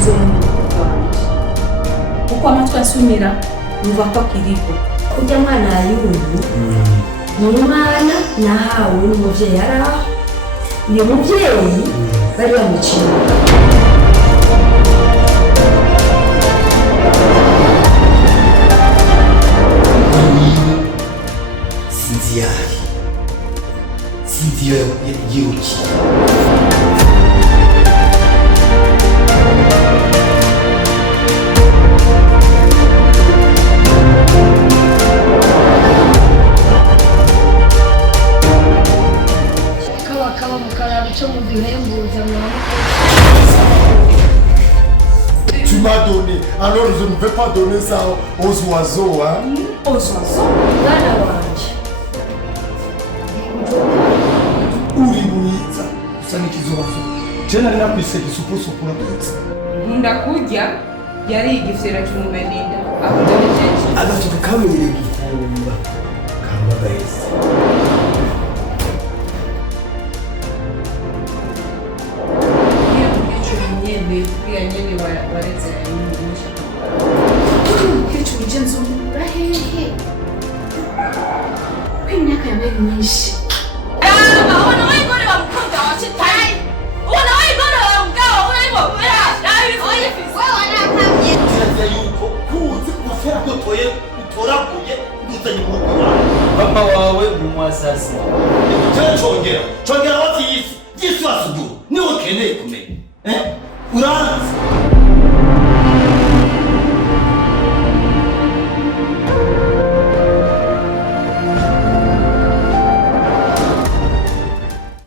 nzobanje kuko amatwi asumira numva ko akiriko kurya mwana yuyu n'umwana nahawe n'umuvyeyi araho iyo muvyeyi bari bamuciye sinziyo yiruki kaba mukaraba ico muzihembuza Tu m'as donné, alors je ne vais pas donner ça aux oiseaux, hein? Aux oiseaux? Mwana wanje Uri mwiza, usa n'ikizobazo. Je nari nakwise gisupusupura twese. Nkunda kurya yari igifyera cy'umumeninda akunda n'icyenshi. Agatuka kamenyere gifumba. Kamba gaisi. Nyene waretse Mugisha. Kicu bijenzo murahehe. Kwimyaka yabaye myinshi. Ubona wayigore bamukunda wachitaye. Ubona wayigore bamugabo urimo bera. Wewe wanakamye. Tiraza yuko kuzi kufera dotoye utoraguye nduzanye mu wawe. Papa wawe umwasasi. Chongera wati yisi. Yisi wasudu. Ni ukeneye kumenya.